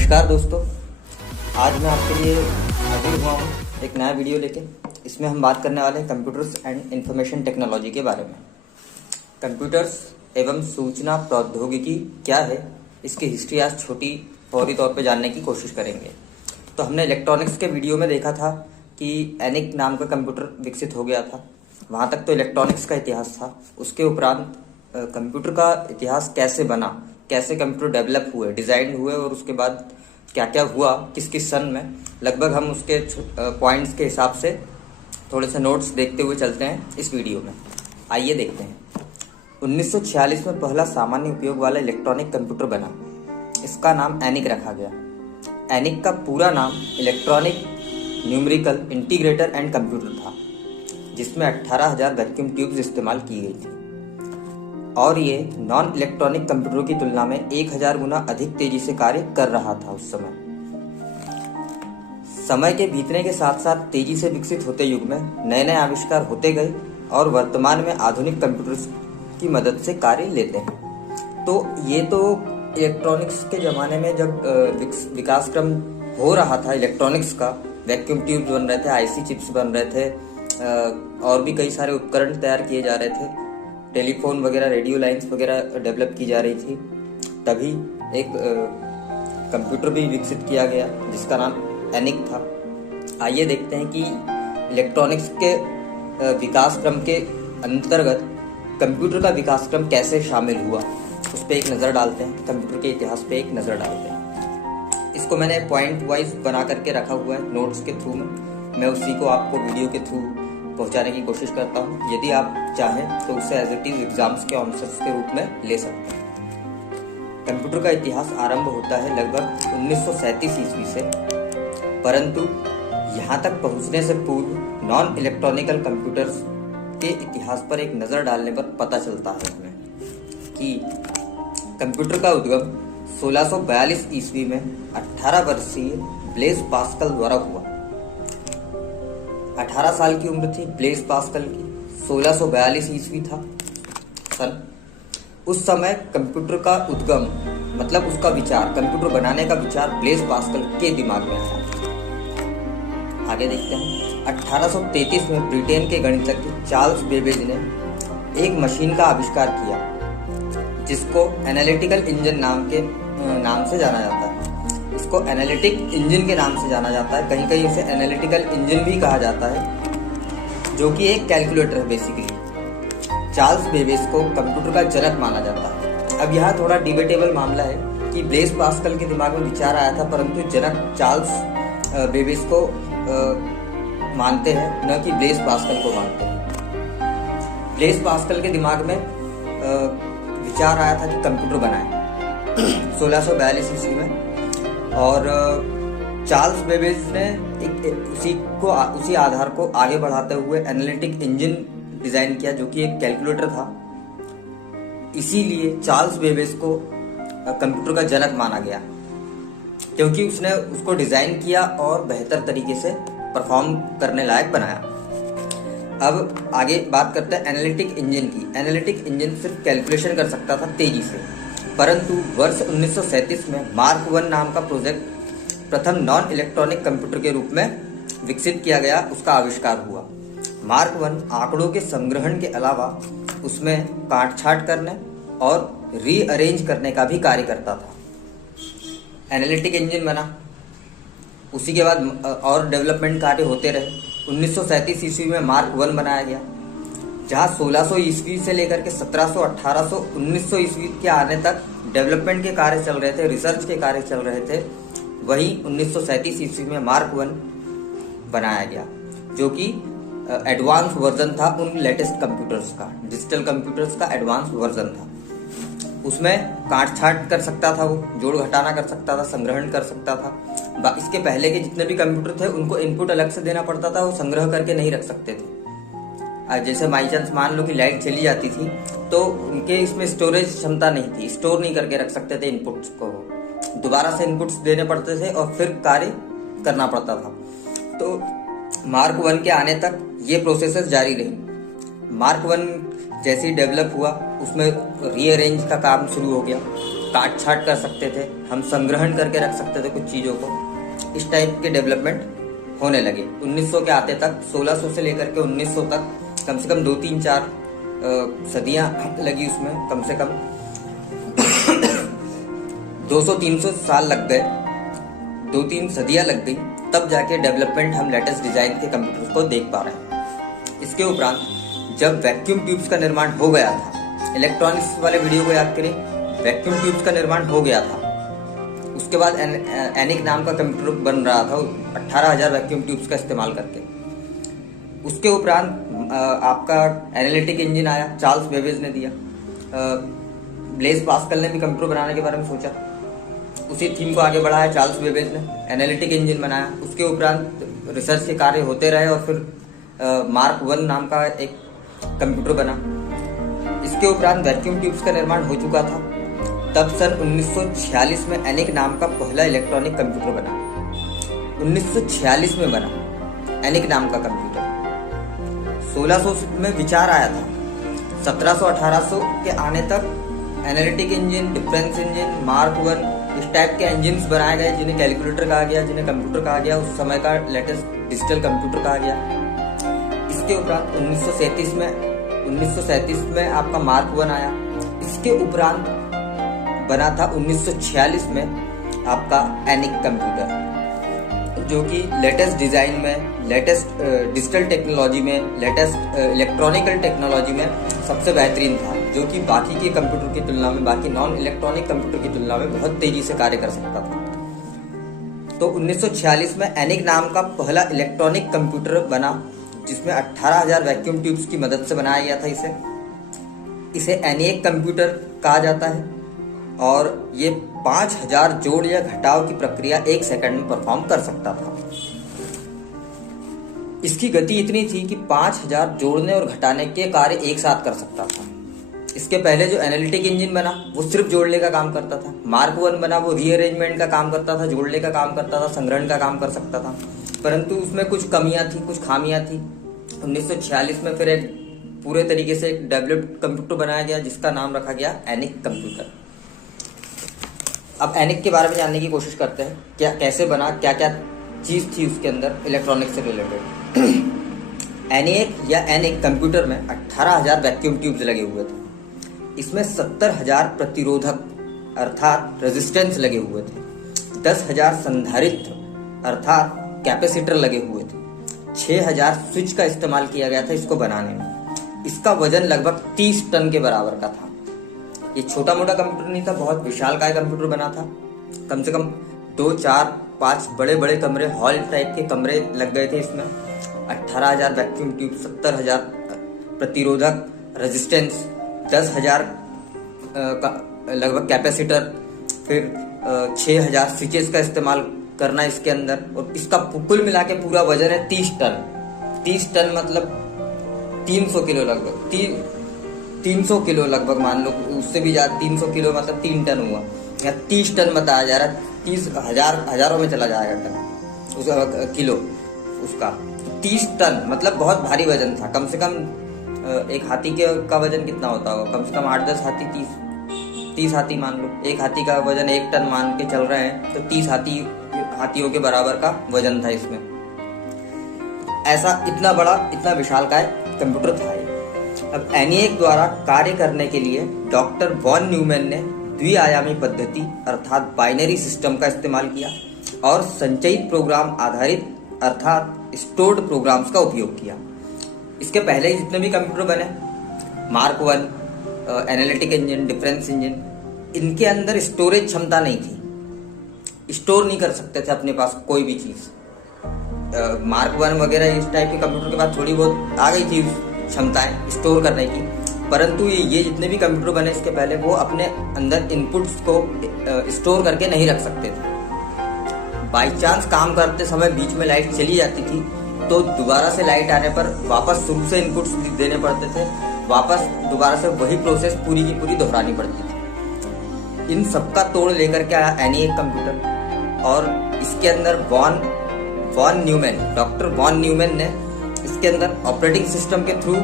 नमस्कार दोस्तों, आज मैं आपके लिए हाजिर हुआ हूँ एक नया वीडियो लेके। इसमें हम बात करने वाले हैं कंप्यूटर्स एंड इंफॉर्मेशन टेक्नोलॉजी के बारे में। कंप्यूटर्स एवं सूचना प्रौद्योगिकी क्या है, इसकी हिस्ट्री आज छोटी फौरी तौर पे जानने की कोशिश करेंगे। तो हमने इलेक्ट्रॉनिक्स के वीडियो में देखा था कि एनिक नाम का कंप्यूटर विकसित हो गया था। वहाँ तक तो इलेक्ट्रॉनिक्स का इतिहास था। उसके उपरांत कंप्यूटर का इतिहास कैसे बना, कैसे कंप्यूटर डेवलप हुए, डिज़ाइन हुए और उसके बाद क्या क्या हुआ, किस किस सन में, लगभग हम उसके पॉइंट्स के हिसाब से थोड़े से नोट्स देखते हुए चलते हैं इस वीडियो में। आइए देखते हैं। 1946 में पहला सामान्य उपयोग वाला इलेक्ट्रॉनिक कंप्यूटर बना। इसका नाम एनिक रखा गया। एनिक का पूरा नाम electronic numerical integrator and computer था, जिसमें 18,000 वैक्यूम ट्यूब्स इस्तेमाल की गई थी और ये नॉन इलेक्ट्रॉनिक कंप्यूटरों की तुलना में 1000 गुना अधिक तेजी से कार्य कर रहा था। उस समय के बीतने के साथ साथ तेजी से विकसित होते युग में नए नए आविष्कार होते गए और वर्तमान में आधुनिक कंप्यूटर्स की मदद से कार्य लेते हैं। तो ये तो इलेक्ट्रॉनिक्स के ज़माने में जब विकास क्रम हो रहा था इलेक्ट्रॉनिक्स का, वैक्यूम ट्यूब्स बन रहे थे, आईसी चिप्स बन रहे थे, और भी कई सारे उपकरण तैयार किए जा रहे थे, टेलीफोन वगैरह, रेडियो लाइंस वगैरह डेवलप की जा रही थी, तभी एक कंप्यूटर भी विकसित किया गया जिसका नाम एनिक था। आइए देखते हैं कि इलेक्ट्रॉनिक्स के विकास क्रम के अंतर्गत कंप्यूटर का विकास क्रम कैसे शामिल हुआ, उस पर एक नज़र डालते हैं। कंप्यूटर के इतिहास पे एक नज़र डालते हैं। इसको मैंने पॉइंट वाइज बना करके रखा हुआ है नोट्स के थ्रू में। मैं उसी को आपको वीडियो के थ्रू पहुंचाने की कोशिश करता हूं। यदि आप चाहें तो उसे एज इट इज एग्जाम्स के आंसर्स के रूप में ले सकते हैं। कंप्यूटर का इतिहास आरंभ होता है लगभग 1937 ईस्वी से, परंतु यहाँ तक पहुँचने से पूर्व नॉन इलेक्ट्रॉनिकल कंप्यूटर्स के इतिहास पर एक नज़र डालने पर पता चलता है हमें कि कंप्यूटर का उद्गम 1642 ईस्वी में 18 वर्षीय ब्लेज पास्कल द्वारा हुआ। 18 साल की उम्र थी ब्लेज पास्कल की। 1642 ईस्वी था सन। उस समय कंप्यूटर का उद्गम मतलब उसका विचार, कंप्यूटर बनाने का विचार ब्लेज पास्कल के दिमाग में आया। आगे देखते हैं। 1833 में ब्रिटेन के गणितज्ञ चार्ल्स बेबेज ने एक मशीन का आविष्कार किया जिसको एनालिटिकल इंजन नाम से जाना जाता है। इसको एनालिटिक इंजन के नाम से जाना जाता है, कहीं कहीं इसे एनालिटिकल इंजन भी कहा जाता है, जो कि एक कैलकुलेटर है बेसिकली। चार्ल्स बेबेज को कंप्यूटर का जनक माना जाता है। अब यहाँ थोड़ा डिबेटेबल मामला है कि ब्लेज पास्कल के दिमाग में विचार आया था, परंतु जनक चार्ल्स बेबेज को मानते हैं, न कि ब्लेज पास्कल को मानते हैं। ब्लेज पास्कल के दिमाग में विचार आया था कि कंप्यूटर बनाए 1642 ईस्वी में, और चार्ल्स बेबेज ने उसी आधार को आगे बढ़ाते हुए एनालिटिक इंजन डिजाइन किया, जो कि एक कैलकुलेटर था। इसीलिए चार्ल्स बेबेज को कंप्यूटर का जनक माना गया, क्योंकि उसने उसको डिजाइन किया और बेहतर तरीके से परफॉर्म करने लायक बनाया। अब आगे बात करते हैं एनालिटिक इंजन की। एनालिटिक इंजन सिर्फ कैलकुलेशन कर सकता था तेजी से, परंतु वर्ष 1937 में मार्क 1 नाम का प्रोजेक्ट प्रथम नॉन इलेक्ट्रॉनिक कंप्यूटर के रूप में विकसित किया गया, उसका आविष्कार हुआ। मार्क 1 आंकड़ों के संग्रहण के अलावा उसमें काट छाट करने और रीअरेंज करने का भी कार्य करता था। एनालिटिक इंजन बना, उसी के बाद और डेवलपमेंट कार्य होते रहे। 1937 ईस्वी में मार्क 1 बनाया गया, जहाँ 1600 ईस्वी से लेकर के 1700, 1800, 1900 ईस्वी के आने तक डेवलपमेंट के कार्य चल रहे थे, रिसर्च के कार्य चल रहे थे। वहीं 1937 ईस्वी में मार्क 1 बनाया गया, जो कि एडवांस वर्जन था उन लेटेस्ट कंप्यूटर्स का, डिजिटल कंप्यूटर्स का एडवांस वर्जन था। उसमें काट छाट कर सकता था, वो जोड़ घटाना कर सकता था, संग्रहण कर सकता था। इसके पहले के जितने भी कंप्यूटर थे उनको इनपुट अलग से देना पड़ता था, वो संग्रह करके नहीं रख सकते थे। जैसे बाई चांस मान लो कि लाइट चली जाती थी तो उनके इसमें स्टोरेज क्षमता नहीं थी, स्टोर नहीं करके रख सकते थे इनपुट्स को, दोबारा से इनपुट्स देने पड़ते थे और फिर कार्य करना पड़ता था। तो मार्क 1 के आने तक ये प्रोसेसेस जारी रही। मार्क 1 जैसे ही डेवलप हुआ उसमें रीअरेंज का काम शुरू हो गया। काट छाट कर सकते थे, हम संग्रहण करके रख सकते थे कुछ चीज़ों को। इस टाइप के डेवलपमेंट होने लगे 1900 के आते तक। 1600 से लेकर के 1900 तक कम से कम 2-3-4 सदियां लगी उसमें, कम से कम 200-300 साल लग गए, 2-3 सदियां लग गई, तब जाके डेवलपमेंट हम लेटेस्ट डिजाइन के कंप्यूटर को देख पा रहे हैं। इसके उपरांत जब वैक्यूम ट्यूब्स का निर्माण हो गया था, इलेक्ट्रॉनिक्स वाले वीडियो को याद करें, वैक्यूम ट्यूब्स का निर्माण हो गया था, उसके बाद एनिक नाम का कंप्यूटर बन रहा था 18,000 वैक्यूम ट्यूब्स का इस्तेमाल करके। उसके उपरांत आपका एनालिटिक इंजन आया, चार्ल्स बेबेज ने दिया। ब्लेज पास्कल ने भी कंप्यूटर बनाने के बारे में सोचा, उसी थीम को आगे बढ़ाया चार्ल्स बेबेज ने, एनालिटिक इंजन बनाया। उसके उपरांत रिसर्च के कार्य होते रहे और फिर मार्क 1 नाम का एक कंप्यूटर बना। इसके उपरांत वैक्यूम ट्यूब्स का निर्माण हो चुका था। तब सन 1946 में एनिक नाम का पहला इलेक्ट्रॉनिक कंप्यूटर बना। 1946 में बना एनिक नाम का कंप्यूटर। 1600 में विचार आया था, 1700-1800 के आने तक analytic engine, difference engine, mark 1 इस टाइप के इंजन्स बनाए गए, जिन्हें कैलकुलेटर कहा गया, जिन्हें कंप्यूटर कहा गया, उस समय का लेटेस्ट डिजिटल कंप्यूटर कहा गया। इसके उपरांत 1937 में आपका मार्क 1 आया। इसके उपरांत बना था 1946 में आपका एनिक कंप्यूटर, जो कि लेटेस्ट डिजाइन में, लेटेस्ट डिजिटल टेक्नोलॉजी में, लेटेस्ट इलेक्ट्रॉनिकल टेक्नोलॉजी में सबसे बेहतरीन था, जो कि बाकी के कंप्यूटर की तुलना में, बाकी नॉन इलेक्ट्रॉनिक कंप्यूटर की तुलना में बहुत तेजी से कार्य कर सकता था। तो 1946 में एनिक नाम का पहला इलेक्ट्रॉनिक कंप्यूटर बना, जिसमें 18,000 वैक्यूम ट्यूब्स की मदद से बनाया गया था। इसे एनिक कंप्यूटर कहा जाता है और ये 5000 जोड़ या घटाव की प्रक्रिया 1 सेकंड में परफॉर्म कर सकता था। इसकी गति इतनी थी कि 5000 जोड़ने और घटाने के कार्य एक साथ कर सकता था। इसके पहले जो एनालिटिक इंजन बना वो सिर्फ जोड़ने का काम करता था। मार्क 1 बना, वो रीअरेंजमेंट का काम करता था, जोड़ने का काम करता था, संग्रहण का काम कर सकता था, परंतु उसमें कुछ कमियां थी, कुछ खामियां थी। 1946 में फिर एक पूरे तरीके से एक डेवलप्ड कंप्यूटर बनाया गया, जिसका नाम रखा गया एनिक कंप्यूटर। अब एनिक के बारे में जानने की कोशिश करते हैं, क्या कैसे बना, क्या क्या चीज़ थी उसके अंदर इलेक्ट्रॉनिक्स से रिलेटेड। एनिक या एनिक कंप्यूटर में 18,000 वैक्यूम ट्यूब्स लगे हुए थे। इसमें 70,000 प्रतिरोधक अर्थात रेजिस्टेंस लगे हुए थे। 10,000 संधारित्र अर्थात कैपेसिटर लगे हुए थे। 6,000 स्विच का इस्तेमाल किया गया था इसको बनाने में। इसका वजन लगभग 30 टन के बराबर का था। ये छोटा मोटा कंप्यूटर नहीं था, बहुत विशालकाय कंप्यूटर बना था। कम से कम 2, 4, 5 बड़े बड़े कमरे, हॉल टाइप के कमरे लग गए थे इसमें। 18,000 वैक्यूम ट्यूब, 70,000 प्रतिरोधक रेजिस्टेंस, 10,000 लगभग कैपेसिटर, फिर 6,000 स्विचेस का इस्तेमाल करना इसके अंदर, और इसका कुल मिला के पूरा वजन है 30 टन। 30 टन मतलब 300 किलो लगभग, 300 किलो लगभग मान लो, उससे भी ज़्यादा। 300 किलो मतलब 3 टन हुआ, या 30 टन बताया जा रहा है। 30,000 हजारों में चला जाएगा टन उसका, किलो उसका। 30 टन मतलब बहुत भारी वजन था। कम से कम एक हाथी का वजन कितना होता होगा? कम से कम 8-10 हाथी, 30 हाथी मान लो। एक हाथी का वजन 1 टन मान के चल रहे हैं, तो 30 हाथियों के बराबर का वजन था इसमें। ऐसा इतना बड़ा, इतना विशालकाय कंप्यूटर था ये। अब एनिक द्वारा कार्य करने के लिए डॉक्टर वॉन न्यूमैन ने द्विआयामी पद्धति अर्थात बाइनरी सिस्टम का इस्तेमाल किया और संचयित प्रोग्राम आधारित अर्थात स्टोर्ड प्रोग्राम्स का उपयोग किया। इसके पहले जितने भी कंप्यूटर बने, mark 1, analytic engine, difference engine, इनके अंदर स्टोरेज क्षमता नहीं थी। स्टोर नहीं कर सकते थे अपने पास कोई भी चीज़। मार्क 1 वगैरह इस टाइप के कंप्यूटर के बाद थोड़ी बहुत आ गई थी क्षमताएं स्टोर करने की, परंतु ये जितने भी कंप्यूटर बने इसके पहले, वो अपने अंदर इनपुट्स को स्टोर करके नहीं रख सकते थे। बाई चांस काम करते समय बीच में लाइट चली जाती थी, तो दोबारा से लाइट आने पर वापस शुरू से इनपुट्स देने पड़ते थे, वापस दोबारा से वही प्रोसेस पूरी की पूरी दोहरानी पड़ती थी। इन सबका तोड़ लेकर के आया एनिक कंप्यूटर, और इसके अंदर डॉक्टर वॉन न्यूमैन ने इसके अंदर ऑपरेटिंग सिस्टम के थ्रू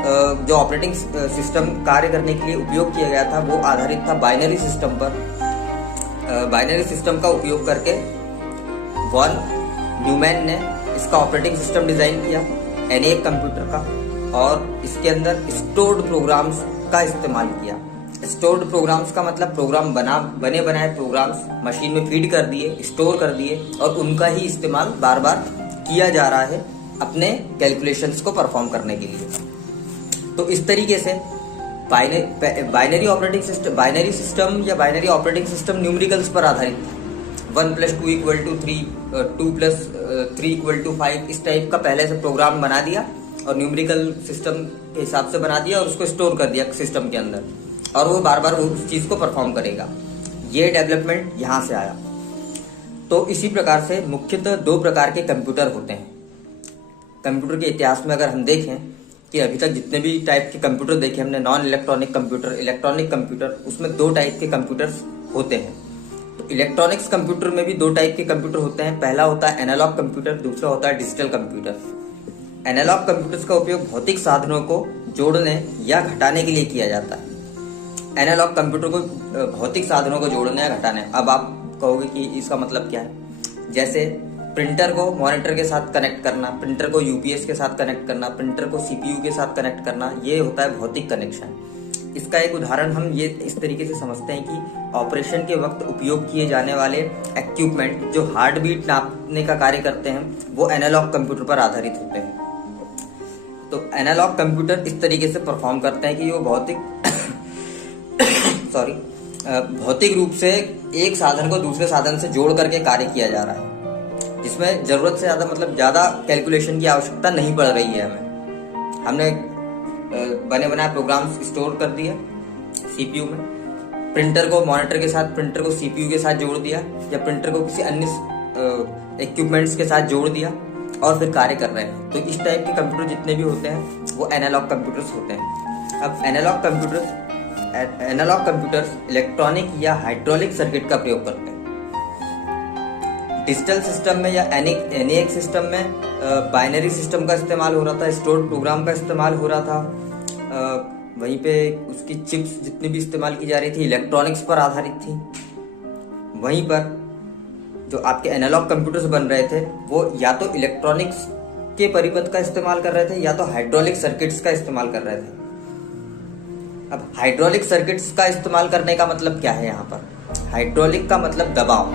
जो ऑपरेटिंग सिस्टम कार्य करने के लिए उपयोग किया गया था वो आधारित था बाइनरी सिस्टम पर। बाइनरी सिस्टम का उपयोग करके वॉन न्यूमैन ने इसका ऑपरेटिंग सिस्टम डिजाइन किया ENIAC कंप्यूटर का, और इसके अंदर स्टोर्ड प्रोग्राम्स का इस्तेमाल किया। स्टोर्ड प्रोग्राम्स का मतलब प्रोग्राम बने बनाए प्रोग्राम्स मशीन में फीड कर दिए, स्टोर कर दिए, और उनका ही इस्तेमाल बार बार किया जा रहा है अपने कैलकुलेशंस को परफॉर्म करने के लिए। तो इस तरीके से बाइनरी सिस्टम या बाइनरी ऑपरेटिंग सिस्टम न्यूमेरिकल्स पर आधारित था। 1 + 2 = 3, 2 + 3 = 5, इस टाइप का पहले से प्रोग्राम बना दिया और न्यूमेरिकल सिस्टम के हिसाब से बना दिया और उसको स्टोर कर दिया सिस्टम के अंदर, और वो बार बार उस चीज़ को परफॉर्म करेगा। ये डेवलपमेंट यहाँ से आया। तो इसी प्रकार से मुख्यतः 2 प्रकार के कंप्यूटर होते हैं। कंप्यूटर के इतिहास में अगर हम देखें कि अभी तक जितने भी टाइप के कंप्यूटर देखे हमने, non electronic computer, electronic computer, उसमें 2 टाइप के कंप्यूटर्स होते हैं। तो इलेक्ट्रॉनिक्स कंप्यूटर में भी 2 टाइप के कंप्यूटर होते हैं। पहला होता है एनालॉग कंप्यूटर, दूसरा होता है डिजिटल कंप्यूटर। एनालॉग कंप्यूटर्स का उपयोग भौतिक साधनों को जोड़ने या घटाने के लिए किया जाता है। एनालॉग कंप्यूटर को भौतिक साधनों को जोड़ने या घटाने। अब आप कहोगे कि इसका मतलब क्या है? जैसे प्रिंटर को मॉनिटर के साथ कनेक्ट करना, प्रिंटर को यूपीएस के साथ कनेक्ट करना, प्रिंटर को सीपीयू के साथ कनेक्ट करना, ये होता है भौतिक कनेक्शन। इसका एक उदाहरण हम ये इस तरीके से समझते हैं कि ऑपरेशन के वक्त उपयोग किए जाने वाले इक्विपमेंट जो हार्ट बीट नापने का कार्य करते हैं वो एनालॉग कंप्यूटर पर आधारित होते हैं। तो एनालॉग कंप्यूटर इस तरीके से परफॉर्म करते हैं कि वो भौतिक रूप से एक साधन को दूसरे साधन से जोड़ करके कार्य किया जा रहा है, जिसमें जरूरत से ज्यादा मतलब ज्यादा कैलकुलेशन की आवश्यकता नहीं पड़ रही है हमें। हमने बने बनाए प्रोग्राम्स स्टोर कर दिए सीपीयू में, प्रिंटर को मॉनिटर के साथ, प्रिंटर को सीपीयू के साथ जोड़ दिया, या प्रिंटर को किसी अन्य इक्विपमेंट्स के साथ जोड़ दिया और फिर कार्य कर रहे हैं। तो इस टाइप के कंप्यूटर जितने भी होते हैं वो एनालॉग कंप्यूटर्स होते हैं। अब एनालॉग कंप्यूटर्स इलेक्ट्रॉनिक या हाइड्रोलिक सर्किट का प्रयोग करते हैं। डिजिटल सिस्टम में या ENIAC सिस्टम में बाइनरी सिस्टम का इस्तेमाल हो रहा था, स्टोर्ड प्रोग्राम का इस्तेमाल हो रहा था। वहीं पे उसकी चिप्स जितनी भी इस्तेमाल की जा रही थी इलेक्ट्रॉनिक्स पर आधारित थी। वहीं पर जो आपके एनालॉग कंप्यूटर्स बन रहे थे वो या तो इलेक्ट्रॉनिक्स के परिपथ का इस्तेमाल कर रहे थे या तो हाइड्रोलिक सर्किट्स का इस्तेमाल कर रहे थे। अब हाइड्रोलिक सर्किट्स का इस्तेमाल करने का मतलब क्या है? यहाँ पर हाइड्रोलिक का मतलब दबाव।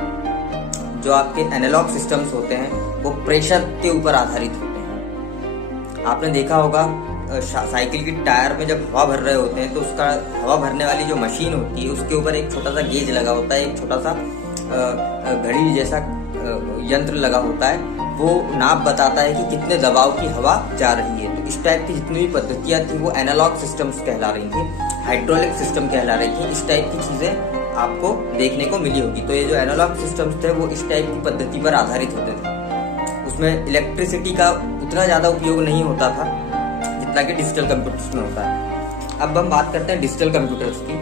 जो आपके एनालॉग सिस्टम्स होते हैं वो प्रेशर के ऊपर आधारित होते हैं। आपने देखा होगा साइकिल की टायर में जब हवा भर रहे होते हैं तो उसका हवा भरने वाली जो मशीन होती है उसके ऊपर एक छोटा सा गेज लगा होता है, एक छोटा सा घड़ी जैसा यंत्र लगा होता है, वो नाप बताता है कि कितने दबाव की हवा जा रही है। तो इस टाइप की जितनी भी पद्धतियाँ थी वो एनालॉग सिस्टम्स कहला रही थी, हाइड्रोलिक सिस्टम कहला रही थी। इस टाइप की चीज़ें आपको देखने को मिली होगी। तो ये जो एनालॉग सिस्टम्स थे वो इस टाइप की पद्धति पर आधारित होते थे। उसमें इलेक्ट्रिसिटी का उतना ज़्यादा उपयोग नहीं होता था जितना कि डिजिटल कंप्यूटर्स में होता है। अब हम बात करते हैं डिजिटल कंप्यूटर्स की।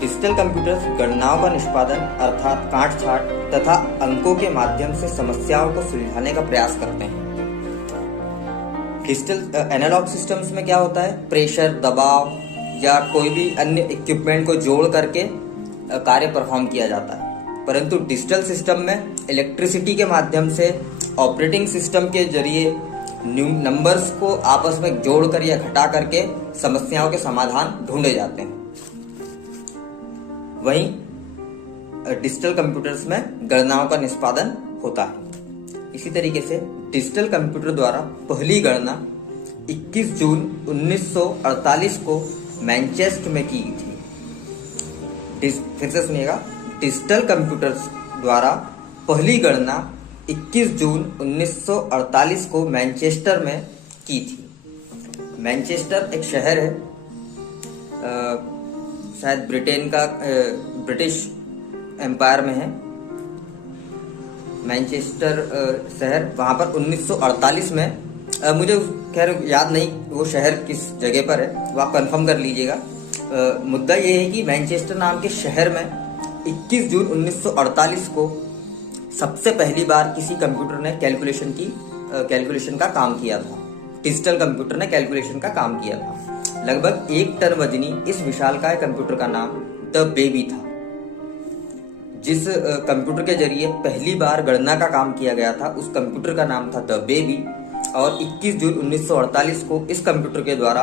डिजिटल कंप्यूटर्स गणनाओं का निष्पादन अर्थात काट-छांट तथा अंकों के माध्यम से समस्याओं को सुलझाने का प्रयास करते हैं। डिजिटल एनालॉग सिस्टम्स में क्या होता है? प्रेशर, दबाव या कोई भी अन्य इक्विपमेंट को जोड़ करके कार्य परफॉर्म किया जाता है। परंतु डिजिटल सिस्टम में इलेक्ट्रिसिटी के माध्यम से ऑपरेटिंग सिस्टम के जरिए नंबर्स को आपस में जोड़कर या घटा करके समस्याओं के समाधान ढूंढे जाते हैं। वहीं डिजिटल कंप्यूटर्स में गणनाओं का निष्पादन होता है। इसी तरीके से डिजिटल कंप्यूटर द्वारा पहली गणना 21 जून 1948 को मैनचेस्टर में की गई थी। फिर से सुनिएगा, डिजिटल कंप्यूटर्स द्वारा पहली गणना 21 जून 1948 को मैनचेस्टर में की थी। मैनचेस्टर एक शहर है, शायद ब्रिटेन का, ब्रिटिश एम्पायर में है मैनचेस्टर शहर। वहाँ पर 1948 में, मुझे खैर याद नहीं वो शहर किस जगह पर है, वो आप कंफर्म कर लीजिएगा। मुद्दा ये है कि मैनचेस्टर नाम के शहर में 21 जून 1948 को सबसे पहली बार किसी कंप्यूटर ने कैलकुलेशन का काम किया था। डिजिटल कंप्यूटर ने कैलकुलेशन का काम किया था। लगभग 1 टन वजनी इस विशालकाय कंप्यूटर का नाम द बेबी था। जिस कंप्यूटर के जरिए पहली बार गणना का काम किया गया था उस कंप्यूटर का नाम था द बेबी, और 21 जून 1948 को इस कंप्यूटर के द्वारा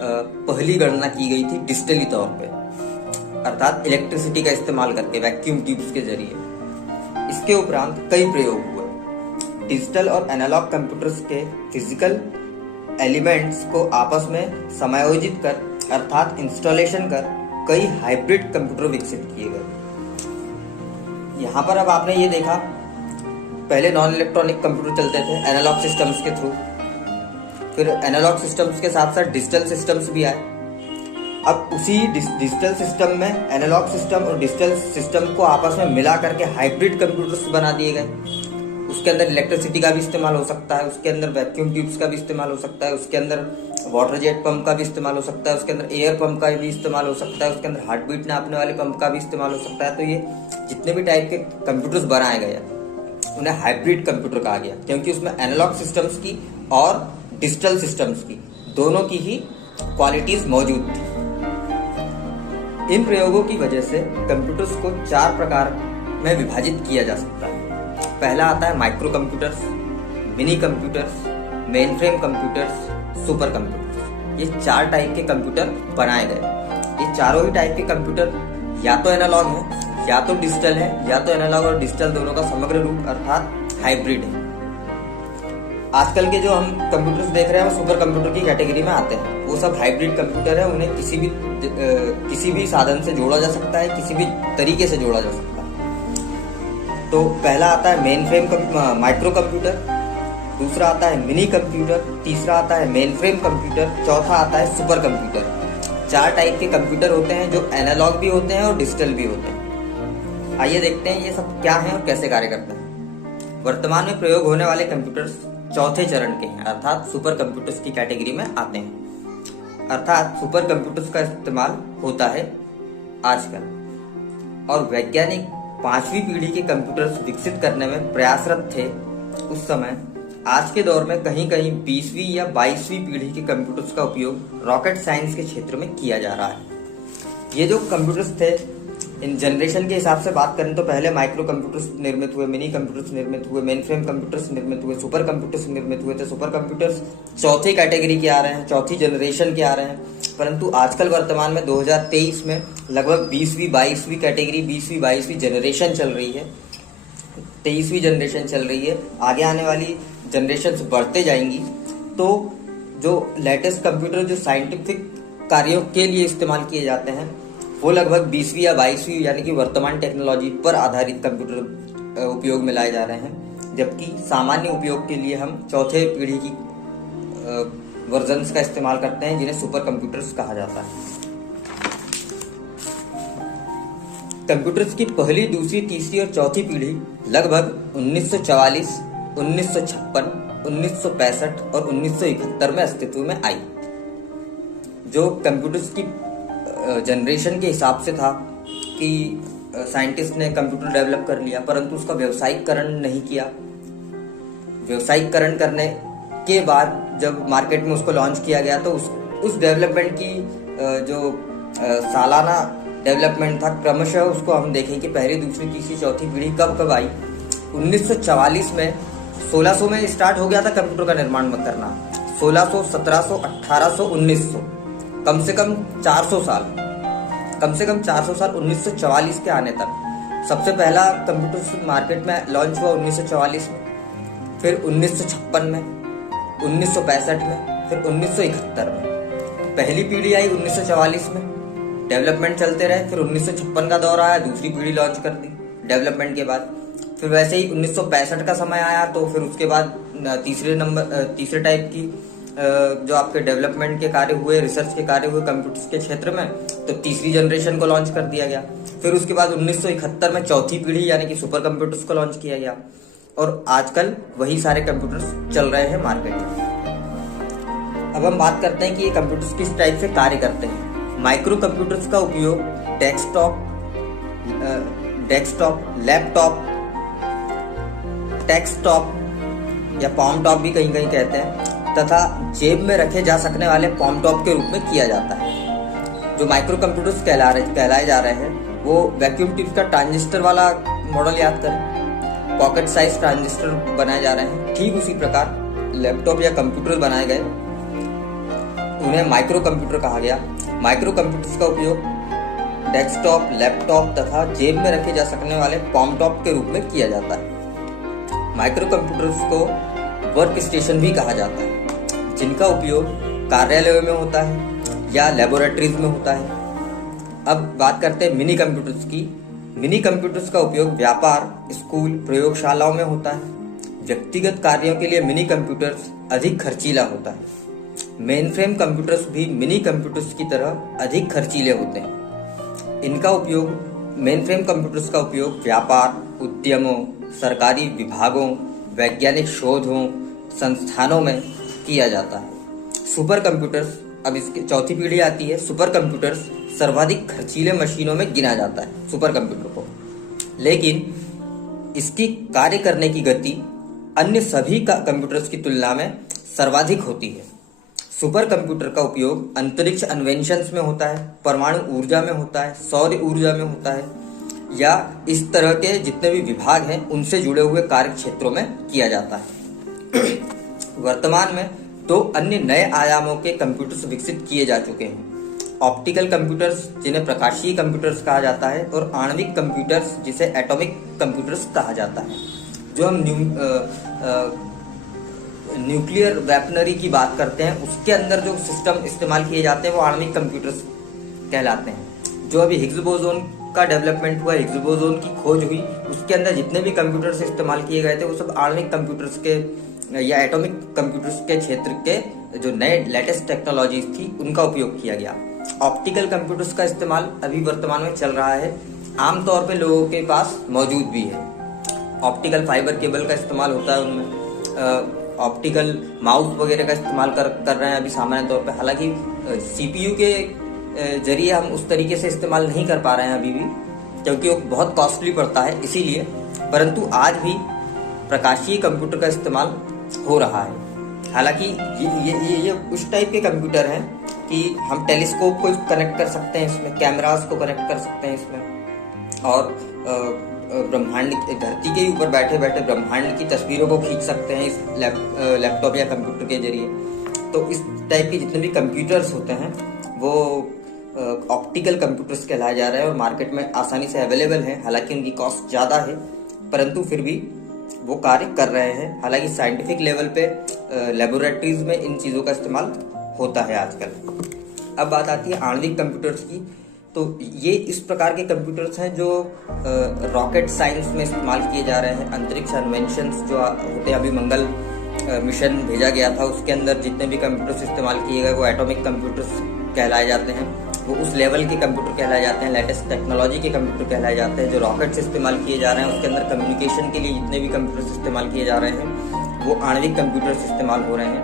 पहली गणना की गई थी डिजिटली तौर पे, अर्थात इलेक्ट्रिसिटी का इस्तेमाल करके वैक्यूम ट्यूब्स के जरिए। इसके उपरांत कई प्रयोग हुए। डिजिटल और एनालॉग कंप्यूटर्स के फिजिकल एलिमेंट्स को आपस में समायोजित कर अर्थात इंस्टॉलेशन कर कई हाइब्रिड कंप्यूटर विकसित किए गए। यहाँ पर अब आपने ये देखा, पहले नॉन इलेक्ट्रॉनिक कंप्यूटर चलते थे एनालॉग सिस्टम्स के थ्रू, फिर एनालॉग सिस्टम्स के साथ साथ डिजिटल सिस्टम्स भी आए। अब उसी डिजिटल सिस्टम में एनालॉग सिस्टम और डिजिटल सिस्टम को आपस में मिला करके हाइब्रिड कंप्यूटर्स बना दिए गए। उसके अंदर इलेक्ट्रिसिटी का भी इस्तेमाल हो सकता है, उसके अंदर वैक्यूम ट्यूब्स का भी इस्तेमाल हो सकता है, उसके अंदर वाटर जेट पंप का भी इस्तेमाल हो सकता है, उसके अंदर एयर पंप का भी इस्तेमाल हो सकता है, उसके अंदर हार्ट बीट नापने वाले पंप का भी इस्तेमाल हो सकता है। तो ये जितने भी टाइप के कंप्यूटर्स बनाए गए उन्हें हाइब्रिड कंप्यूटर कहा गया, क्योंकि उसमें एनालॉग सिस्टम्स की और डिजिटल सिस्टम्स की दोनों की ही क्वालिटीज मौजूद थी। इन प्रयोगों की वजह से कंप्यूटर्स को 4 प्रकार में विभाजित किया जा सकता है। पहला आता है micro computers, mini computers, main frame computers, super computers. ये 4 टाइप के कंप्यूटर बनाए गए। ये चारों ही टाइप के कंप्यूटर या तो एनालॉग है, या तो डिजिटल है, या तो एनालॉग और डिजिटल दोनों का समग्र रूप अर्थात हाइब्रिड है। आजकल के जो हम कंप्यूटर्स देख रहे हैं वो सुपर कंप्यूटर की कैटेगरी में आते हैं। वो सब हाइब्रिड कंप्यूटर है, उन्हें किसी भी साधन से जोड़ा जा सकता है, किसी भी तरीके से जोड़ा जा सकता है। तो पहला आता है मेन फ्रेम माइक्रो कंप्यूटर, दूसरा आता है मिनी कंप्यूटर, तीसरा आता है मेन फ्रेम कंप्यूटर, चौथा आता है सुपर कंप्यूटर। 4 टाइप के कंप्यूटर होते हैं जो एनालॉग भी होते हैं और डिजिटल भी होते हैं। आइए देखते हैं ये सब क्या है और कैसे कार्य करते हैं। वर्तमान में प्रयोग होने वाले कंप्यूटर्स चौथे चरण के हैं, अर्थात सुपर कंप्यूटर्स की कैटेगरी में आते हैं। अर्थात सुपर कंप्यूटर्स का इस्तेमाल होता है आजकल, और वैज्ञानिक 5वीं पीढ़ी के कंप्यूटर्स विकसित करने में प्रयासरत थे उस समय। आज के दौर में कहीं कहीं 20वीं या 22वीं पीढ़ी के कंप्यूटर्स का उपयोग रॉकेट साइंस के क्षेत्र में किया जा रहा है। ये जो कंप्यूटर्स थे, इन जनरेशन के हिसाब से बात करें तो पहले माइक्रो कंप्यूटर्स निर्मित हुए, मिनी कंप्यूटर्स निर्मित हुए, मेन फ्रेम कंप्यूटर्स निर्मित हुए, सुपर कंप्यूटर्स निर्मित हुए थे। सुपर कंप्यूटर्स चौथी कैटेगरी के आ रहे हैं, चौथी जनरेशन के आ रहे हैं। परंतु आजकल वर्तमान में 2023 में लगभग 20वीं 22वीं कैटेगरी, 20वीं 22वीं जनरेशन चल रही है, 23वीं जनरेशन चल रही है। आगे आने वाली जनरेशन बढ़ते जाएंगी। तो जो लेटेस्ट कंप्यूटर जो साइंटिफिक कार्यों के लिए इस्तेमाल किए जाते हैं वो लगभग 20वीं या 22वीं यानी कि वर्तमान टेक्नोलॉजी पर आधारित कंप्यूटर उपयोग में लाए जा रहे हैं, जबकि सामान्य उपयोग के लिए हम चौथे पीढ़ी की वर्जन्स का इस्तेमाल करते हैं, जिन्हें सुपर कंप्यूटर्स कहा जाता है। कंप्यूटर्स की पहली, दूसरी, तीसरी और चौथी पीढ़ी लगभग 1944, 1956, 1965 और 1971 में अस्तित्व में आई। जो कंप्यूटर्स की जनरेशन के हिसाब से था कि साइंटिस्ट ने कंप्यूटर डेवलप कर लिया, परंतु उसका व्यावसायिकरण नहीं किया। व्यावसायिकरण करने के बाद जब मार्केट में उसको लॉन्च किया गया तो उस डेवलपमेंट की जो सालाना डेवलपमेंट था, क्रमशः उसको हम देखें कि पहली, दूसरी, तीसरी, चौथी पीढ़ी कब आई। 1944 में 1600 में स्टार्ट हो गया था कंप्यूटर का निर्माण करना। 1600, 1700, 1800, 1900, कम से कम 400 साल 1944 के आने तक। सबसे पहला कंप्यूटर मार्केट में लॉन्च हुआ 1944 में, फिर 1956 में, 1965 में, फिर 1971 में। पहली पीढ़ी आई 1944 में, डेवलपमेंट चलते रहे, फिर 1956 का दौर आया, दूसरी पीढ़ी लॉन्च कर दी डेवलपमेंट के बाद। फिर वैसे ही 1965 का समय आया, तो फिर उसके बाद तीसरे टाइप की जो आपके डेवलपमेंट के कार्य हुए, रिसर्च के कार्य हुए कंप्यूटर्स के क्षेत्र में, तो तीसरी जनरेशन को लॉन्च कर दिया गया। फिर उसके बाद 1971 में चौथी पीढ़ी यानी कि सुपर कंप्यूटर्स को लॉन्च किया गया, और आजकल वही सारे कंप्यूटर्स चल रहे हैं मार्केट में। अब हम बात करते हैं कि ये कंप्यूटर्स किस टाइप से कार्य करते हैं। माइक्रो कंप्यूटर्स का उपयोग डेस्कटॉप, लैपटॉप, डेस्कटॉप या पॉम टॉप भी कहीं कहीं कहते हैं, तथा जेब में रखे जा सकने वाले पॉम टॉप के रूप में किया जाता है। जो माइक्रो कंप्यूटर्स कहलाए जा रहे हैं वो वैक्यूम ट्यूब का ट्रांजिस्टर वाला मॉडल याद करें, पॉकेट साइज ट्रांजिस्टर बनाए जा रहे हैं। ठीक उसी प्रकार लैपटॉप या कंप्यूटर बनाए गए, उन्हें माइक्रो कंप्यूटर कहा गया। माइक्रो कंप्यूटर्स का उपयोग डेस्कटॉप, लैपटॉप तथा जेब में रखे जा सकने वाले पॉम टॉप के रूप में किया जाता है। माइक्रो कंप्यूटर्स को वर्क स्टेशन भी कहा जाता है, जिनका उपयोग कार्यालयों में होता है या लेबोरेटरीज में होता है। अब बात करते हैं मिनी कंप्यूटर्स की। मिनी कंप्यूटर्स का उपयोग व्यापार, स्कूल, प्रयोगशालाओं में होता है। व्यक्तिगत कार्यों के लिए मिनी कंप्यूटर्स अधिक खर्चीला होता है। मेनफ्रेम कंप्यूटर्स भी मिनी कंप्यूटर्स की तरह अधिक खर्चीले होते हैं। इनका उपयोग मेनफ्रेम कंप्यूटर्स का उपयोग व्यापार, उद्यमों, सरकारी विभागों, वैज्ञानिक शोधों, संस्थानों में किया जाता है। सुपर कंप्यूटर्स, अब इसकी चौथी पीढ़ी आती है। सुपर कंप्यूटर्स सर्वाधिक खर्चीले मशीनों में गिना जाता है सुपर कंप्यूटर को, लेकिन इसकी कार्य करने की गति अन्य सभी कंप्यूटर्स की तुलना में सर्वाधिक होती है। सुपर कंप्यूटर का उपयोग अंतरिक्ष अन्वेषण में होता है, परमाणु ऊर्जा में होता है, सौर ऊर्जा में होता है, या इस तरह के जितने भी विभाग हैं उनसे जुड़े हुए कार्य क्षेत्रों में किया जाता है। वर्तमान में 2 अन्य नए आयामों के कंप्यूटर्स विकसित किए जा चुके हैं। ऑप्टिकल कंप्यूटर्स, जिन्हें प्रकाशीय कंप्यूटर्स कहा जाता है, और आणविक कंप्यूटर्स, जिसे एटॉमिक कंप्यूटर्स कहा जाता है। जो हम न्यूक्लियर वेपनरी की बात करते हैं, उसके अंदर जो सिस्टम इस्तेमाल किए जाते हैं वो आणविक कंप्यूटर्स कहलाते हैं। जो अभी हिग्स बोसोन का डेवलपमेंट हुआ, हिग्स बोसोन की खोज हुई, उसके अंदर जितने भी कंप्यूटर्स इस्तेमाल किए गए थे वो सब आणविक कंप्यूटर्स के या एटॉमिक कंप्यूटर्स के क्षेत्र के जो नए लेटेस्ट टेक्नोलॉजीज थी उनका उपयोग किया गया। ऑप्टिकल कंप्यूटर्स का इस्तेमाल अभी वर्तमान में चल रहा है, आमतौर पे लोगों के पास मौजूद भी है। ऑप्टिकल फाइबर केबल का इस्तेमाल होता है उनमें। ऑप्टिकल माउस वगैरह का इस्तेमाल कर रहे हैं अभी सामान्य तौर पे। हालांकि सीपीयू के जरिए हम उस तरीके से इस्तेमाल नहीं कर पा रहे हैं अभी भी, क्योंकि वो बहुत कॉस्टली पड़ता है इसीलिए। परंतु आज भी प्रकाशीय कंप्यूटर का इस्तेमाल हो रहा है। हालांकि ये उस टाइप के कंप्यूटर हैं कि हम टेलीस्कोप को कनेक्ट कर सकते हैं इसमें, कैमरास को कनेक्ट कर सकते हैं इसमें, और ब्रह्मांड, धरती के ऊपर बैठे बैठे ब्रह्मांड की तस्वीरों को खींच सकते हैं इस लैपटॉप या कंप्यूटर के जरिए। तो इस टाइप के जितने भी कंप्यूटर्स होते हैं वो ऑप्टिकल कंप्यूटर्स कहलाए जा रहे हैं और मार्केट में आसानी से अवेलेबल हैं। हालांकि उनकी कॉस्ट ज़्यादा है, परंतु फिर भी वो कार्य कर रहे हैं। हालांकि साइंटिफिक लेवल पे लेबोरेटरीज में इन चीज़ों का इस्तेमाल होता है आजकल। अब बात आती है आणविक कंप्यूटर्स की। तो ये इस प्रकार के कंप्यूटर्स हैं जो रॉकेट साइंस में इस्तेमाल किए जा रहे हैं। अंतरिक्ष अन्वेषण जो होते हैं, अभी मंगल मिशन भेजा गया था, उसके अंदर जितने भी कंप्यूटर्स इस्तेमाल किए गए वो एटॉमिक कंप्यूटर्स कहलाए जाते हैं। वो उस लेवल के कंप्यूटर कहलाए जाते हैं, लेटेस्ट टेक्नोलॉजी के कंप्यूटर कहलाए जाते हैं। जो रॉकेट से इस्तेमाल किए जा रहे हैं उसके अंदर कम्युनिकेशन के लिए जितने भी कंप्यूटर्स इस्तेमाल किए जा रहे हैं वो आणविक कंप्यूटर्स इस्तेमाल हो रहे हैं,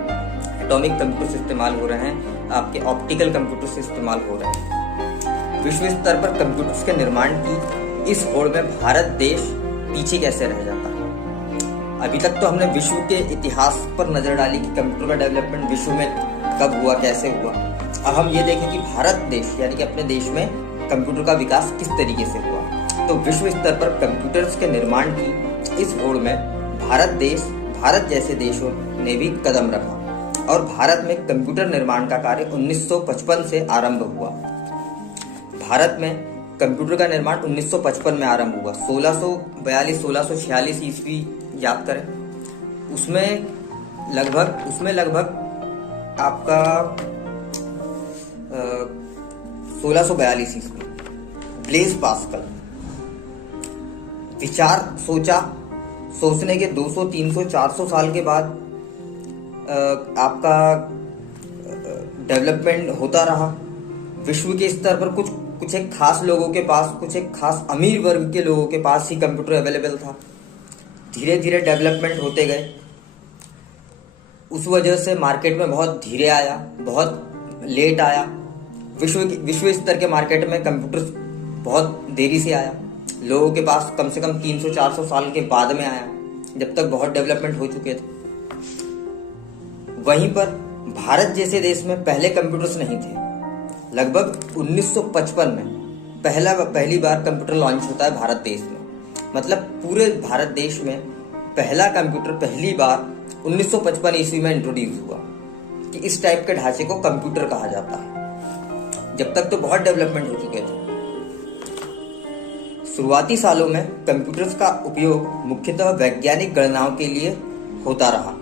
एटॉमिक कंप्यूटर्स इस्तेमाल हो रहे हैं, आपके ऑप्टिकल कंप्यूटर्स इस्तेमाल हो रहे हैं। विश्व स्तर पर कंप्यूटर्स के निर्माण की इस होड़ में भारत देश पीछे कैसे रह जाता है? अभी तक तो हमने विश्व के इतिहास पर नजर डाली कि कंप्यूटर का डेवलपमेंट विश्व में कब हुआ, कैसे हुआ। अब हम ये देखें कि भारत देश यानी कि अपने देश में कंप्यूटर का विकास किस तरीके से हुआ। तो विश्व स्तर पर कंप्यूटर्स के निर्माण की इस होड़ में भारत जैसे देशों ने भी कदम रखा और भारत में कंप्यूटर निर्माण का कार्य 1955 से आरंभ हुआ। भारत में कंप्यूटर का निर्माण 1955 में आरंभ हुआ। 1642-1646 ईस्वी याद करें, उसमें लगभग आपका 1642 ईस्वी ब्लेज पास्कल सोचने के 200, 300, 400 साल के बाद आपका डेवलपमेंट होता रहा। विश्व के स्तर पर कुछ एक खास लोगों के पास, कुछ एक खास अमीर वर्ग के लोगों के पास ही कंप्यूटर अवेलेबल था। धीरे धीरे डेवलपमेंट होते गए, उस वजह से मार्केट में बहुत धीरे आया, बहुत लेट आया। विश्व स्तर के मार्केट में कंप्यूटर बहुत देरी से आया, लोगों के पास कम से कम 300-400 साल के बाद में आया, जब तक बहुत डेवलपमेंट हो चुके थे। वहीं पर भारत जैसे देश में पहले कंप्यूटर्स नहीं थे। लगभग 1955 में पहली बार कंप्यूटर लॉन्च होता है भारत देश में। मतलब पूरे भारत देश में पहला कंप्यूटर पहली बार 1955 ईस्वी में इंट्रोड्यूस हुआ कि इस टाइप के ढांचे को कंप्यूटर कहा जाता है। जब तक तो बहुत डेवलपमेंट हो चुके थे। शुरुआती सालों में कंप्यूटर्स का उपयोग मुख्यतः वैज्ञानिक गणनाओं के लिए होता रहा,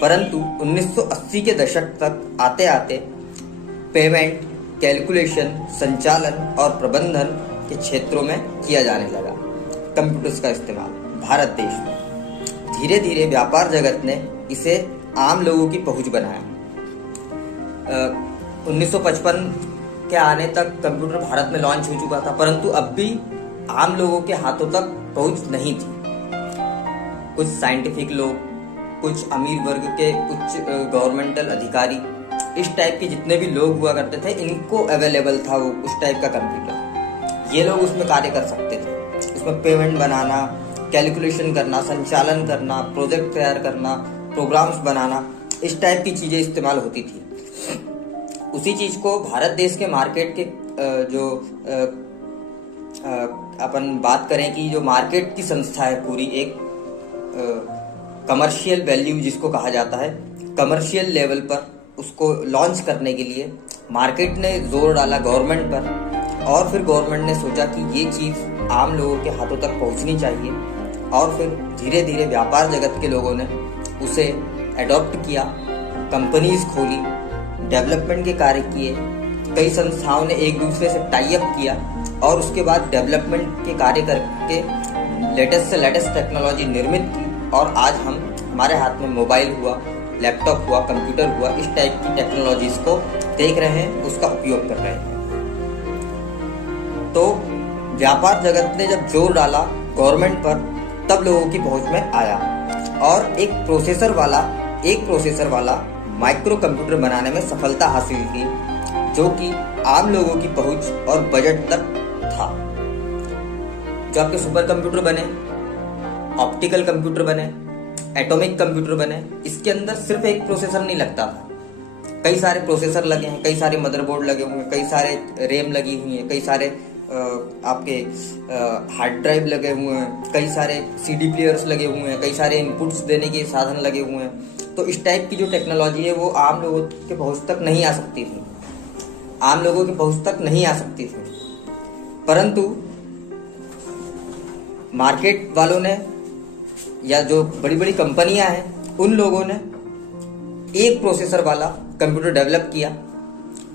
परंतु 1980 के दशक तक आते आते पेमेंट, कैलकुलेशन, संचालन और प्रबंधन के क्षेत्रों में किया जाने लगा कंप्यूटर्स का इस्तेमाल भारत देश में। धीरे धीरे व्यापार जगत ने इसे आम लोगों की पहुंच बनाया। 1955 के आने तक कंप्यूटर भारत में लॉन्च हो चुका था, परंतु अब भी आम लोगों के हाथों तक पहुंच नहीं थी। कुछ साइंटिफिक लोग, कुछ अमीर वर्ग के, कुछ गवर्नमेंटल अधिकारी, इस टाइप के जितने भी लोग हुआ करते थे, इनको अवेलेबल था वो उस टाइप का कंप्यूटर। ये लोग उसमें कार्य कर सकते थे। उसमें पेमेंट बनाना, कैलकुलेशन करना, संचालन करना, प्रोजेक्ट तैयार करना, प्रोग्राम्स बनाना, इस टाइप की चीज़ें इस्तेमाल होती थी। उसी चीज़ को भारत देश के मार्केट के जो अपन बात करें कि जो मार्केट की संस्था है पूरी, एक कमर्शियल वैल्यू जिसको कहा जाता है, कमर्शियल लेवल पर उसको लॉन्च करने के लिए मार्केट ने जोर डाला गवर्नमेंट पर, और फिर गवर्नमेंट ने सोचा कि ये चीज़ आम लोगों के हाथों तक पहुंचनी चाहिए, और फिर धीरे धीरे व्यापार जगत के लोगों ने उसे एडॉप्ट किया, कंपनीज खोली, डेवलपमेंट के कार्य किए, कई संस्थाओं ने एक दूसरे से टाई अप किया, और उसके बाद डेवलपमेंट के कार्य करके लेटेस्ट से लेटेस्ट टेक्नोलॉजी निर्मित की, और आज हमारे हाथ में मोबाइल हुआ, लैपटॉप हुआ, कंप्यूटर हुआ, इस टाइप की टेक्नोलॉजीज को देख रहे हैं, उसका उपयोग कर रहे हैं। तो व्यापार जगत ने जब जोर डाला गवर्नमेंट पर, तब लोगों की पहुंच में आया, और एक प्रोसेसर वाला माइक्रो कंप्यूटर बनाने में सफलता हासिल की, जो कि आम लोगों की पहुंच और बजट तक था। जो आपके सुपर कंप्यूटर बने, ऑप्टिकल कंप्यूटर बने, एटॉमिक कंप्यूटर बने, इसके अंदर सिर्फ एक प्रोसेसर नहीं लगता था, कई सारे प्रोसेसर लगे हैं, कई सारे मदरबोर्ड लगे हुए हैं, कई सारे रैम लगी हुई है, कई सारे आपके हार्ड ड्राइव लगे हुए हैं, कई सारे सीडी प्लेयर्स लगे हुए हैं, कई सारे इनपुट्स देने के साधन लगे हुए हैं। तो इस टाइप की जो टेक्नोलॉजी है वो आम लोगों के पहुंच तक नहीं आ सकती थी, परंतु मार्केट वालों ने या जो बड़ी बड़ी कंपनियां हैं, उन लोगों ने एक प्रोसेसर वाला कंप्यूटर डेवलप किया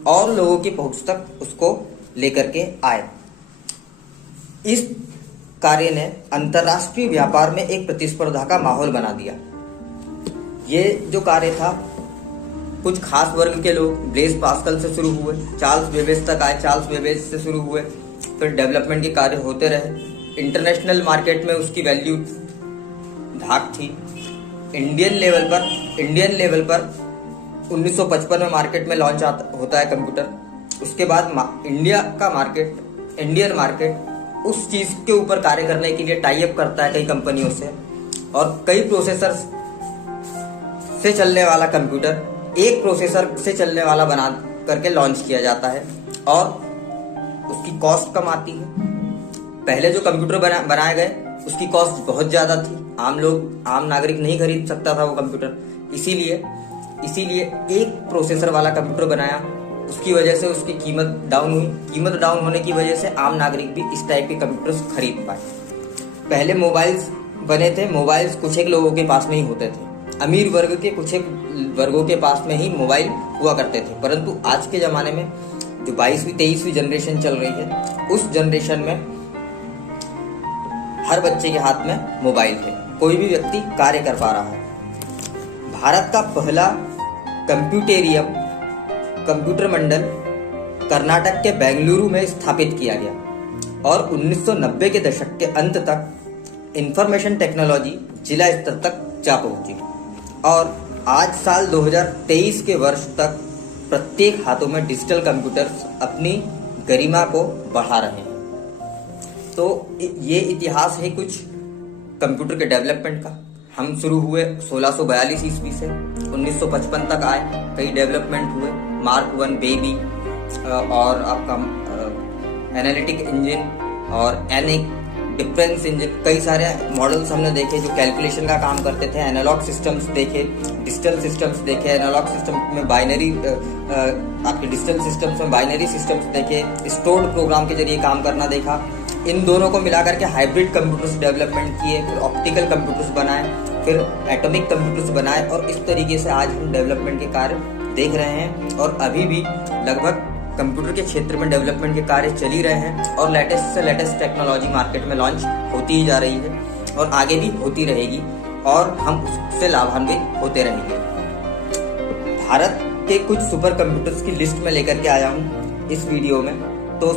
और लोगों की पहुंच तक उसको लेकर के आए। इस कार्य ने अंतर्राष्ट्रीय व्यापार में एक प्रतिस्पर्धा का माहौल बना दिया। ये जो कार्य था, कुछ खास वर्ग के लोग, ब्लेज पास्कल से शुरू हुए, चार्ल्स बेबेज तक आए, चार्ल्स बेबेज से शुरू हुए, फिर डेवलपमेंट के कार्य होते रहे। इंटरनेशनल मार्केट में उसकी वैल्यू धाक थी। इंडियन लेवल पर 1955 में मार्केट में लॉन्च होता है कंप्यूटर। उसके बाद इंडियन मार्केट उस चीज़ के ऊपर कार्य करने के लिए टाई अप करता है कई कंपनियों से, और कई प्रोसेसर से चलने वाला कंप्यूटर एक प्रोसेसर से चलने वाला बना करके लॉन्च किया जाता है, और उसकी कॉस्ट कम आती है। पहले जो कंप्यूटर बनाए गए उसकी कॉस्ट बहुत ज़्यादा थी, आम नागरिक नहीं खरीद सकता था वो कंप्यूटर। इसीलिए एक प्रोसेसर वाला कंप्यूटर बनाया, उसकी वजह से उसकी कीमत डाउन हुई। कीमत डाउन होने की वजह से आम नागरिक भी इस टाइप के कंप्यूटर्स खरीद पाए। पहले मोबाइल्स बने थे, मोबाइल्स कुछ एक लोगों के पास में ही होते थे, अमीर वर्ग के कुछ एक वर्गों के पास में ही मोबाइल हुआ करते थे। परंतु आज के ज़माने में जो 22वीं 23वीं जनरेशन चल रही है, उस जनरेशन में हर बच्चे के हाथ में मोबाइल है, कोई भी व्यक्ति कार्य कर पा रहा है। भारत का पहला कंप्यूटर मंडल कर्नाटक के बेंगलुरु में स्थापित किया गया, और 1990 के दशक के अंत तक इंफॉर्मेशन टेक्नोलॉजी जिला स्तर तक जा पहुंची, और आज साल 2023 के वर्ष तक प्रत्येक हाथों में डिजिटल कंप्यूटर्स अपनी गरिमा को बढ़ा रहे हैं। तो ये इतिहास है कुछ कंप्यूटर के डेवलपमेंट का। हम शुरू हुए 1642 ईस्वी से 1955 तक आए, कई डेवलपमेंट हुए, मार्क 1 बेबी और आपका एनालिटिक इंजन और एनिक डिफरेंस इंजन, कई सारे मॉडल्स हमने देखे जो कैलकुलेशन का काम करते थे। एनालॉग सिस्टम्स देखे, डिजिटल सिस्टम्स देखे, एनालॉग सिस्टम में बाइनरी आपके डिजिटल सिस्टम्स में बाइनरी सिस्टम्स देखे, स्टोर्ड प्रोग्राम के जरिए काम करना देखा। इन दोनों को मिलाकर के हाइब्रिड कंप्यूटर्स डेवलपमेंट किए, फिर ऑप्टिकल कंप्यूटर्स बनाए, फिर एटॉमिक कंप्यूटर्स बनाए और इस तरीके से आज हम डेवलपमेंट के कार्य देख रहे हैं। और अभी भी लगभग कंप्यूटर के क्षेत्र में डेवलपमेंट के कार्य चल ही रहे हैं और लेटेस्ट से लेटेस्ट टेक्नोलॉजी मार्केट में लॉन्च होती ही जा रही है और आगे भी होती रहेगी और हम उससे लाभान्वित होते रहेंगे। भारत के कुछ सुपर कंप्यूटर्स की लिस्ट में लेकर के आया हूँ इस वीडियो में। तो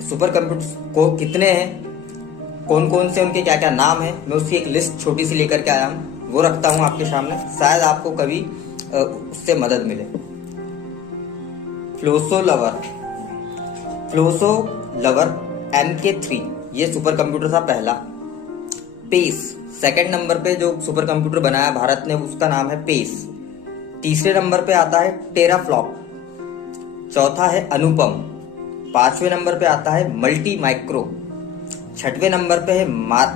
सुपर कंप्यूटर्स को कितने हैं, कौन कौन से उनके क्या क्या नाम है, मैं उसकी एक लिस्ट छोटी सी लेकर के आया हूँ, वो रखता हूँ आपके सामने, शायद आपको कभी उससे मदद मिले। फ्लोसो लवर MK3 ये सुपर कंप्यूटर था पहला। पेस सेकंड नंबर पे जो सुपर कंप्यूटर बनाया भारत ने उसका नाम है पेस। तीसरे नंबर पे आता है टेराफ्लॉप, चौथा है अनुपम, पांचवें नंबर पे आता है मल्टी माइक्रो, छठवें नंबर पे है माख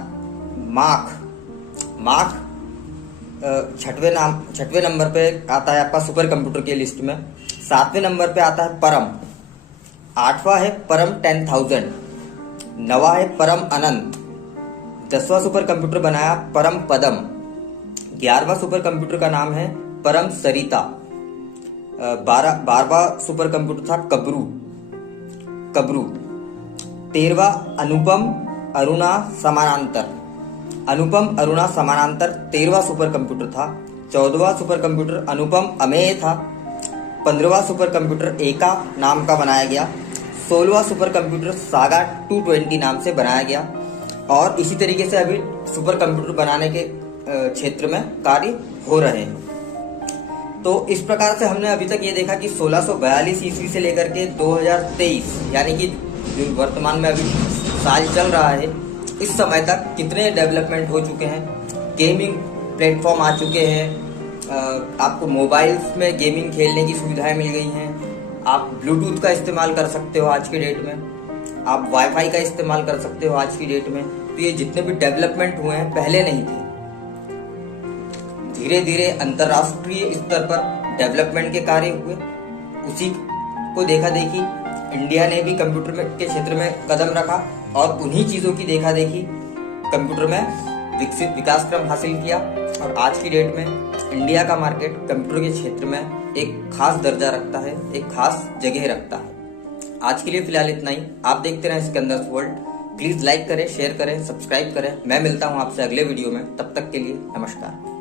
छठवें नंबर पे आता है आपका सुपर कंप्यूटर की लिस्ट में। सातवें नंबर पे आता है परम, आठवां है परम 10,000, नवा है परम अनंत, 10वां सुपर कंप्यूटर बनाया परम पदम, 11वां सुपर कंप्यूटर का नाम है परम सरिता, 12वां सुपर कंप्यूटर था कब्रू, 13वां अनुपम अरुणा समानांतर 13वां सुपर कंप्यूटर था। 14वां सुपर कंप्यूटर अनुपम अमेय था। 15वां सुपर कंप्यूटर एका नाम का बनाया गया। 16वां सुपर कंप्यूटर सागा 220 नाम से बनाया गया और इसी तरीके से अभी सुपर कंप्यूटर बनाने के क्षेत्र में कार्य हो रहे हैं। तो इस प्रकार से हमने अभी तक ये देखा कि 1642 ईस्वी से लेकर के 2023 यानी कि जो वर्तमान में अभी साल चल रहा है, इस समय तक कितने डेवलपमेंट हो चुके हैं। गेमिंग प्लेटफॉर्म आ चुके हैं, आपको मोबाइल्स में गेमिंग खेलने की सुविधाएं मिल गई हैं, आप ब्लूटूथ का इस्तेमाल कर सकते हो आज के डेट में, आप वाईफाई का इस्तेमाल कर सकते हो आज की डेट में। तो ये जितने भी डेवलपमेंट हुए हैं पहले नहीं थे। धीरे धीरे अंतर्राष्ट्रीय स्तर पर डेवलपमेंट के कार्य हुए, उसी को देखा देखी इंडिया ने भी कंप्यूटर के क्षेत्र में कदम रखा और उन्हीं चीज़ों की देखा देखी कंप्यूटर में विकास क्रम हासिल किया और आज की डेट में इंडिया का मार्केट कंप्यूटर के क्षेत्र में एक खास दर्जा रखता है, एक खास जगह रखता है। आज के लिए फिलहाल इतना ही। आप देखते रहें सिकंदर्स वर्ल्ड। प्लीज लाइक करें, शेयर करें, सब्सक्राइब करें। मैं मिलता हूं आपसे अगले वीडियो में, तब तक के लिए नमस्कार।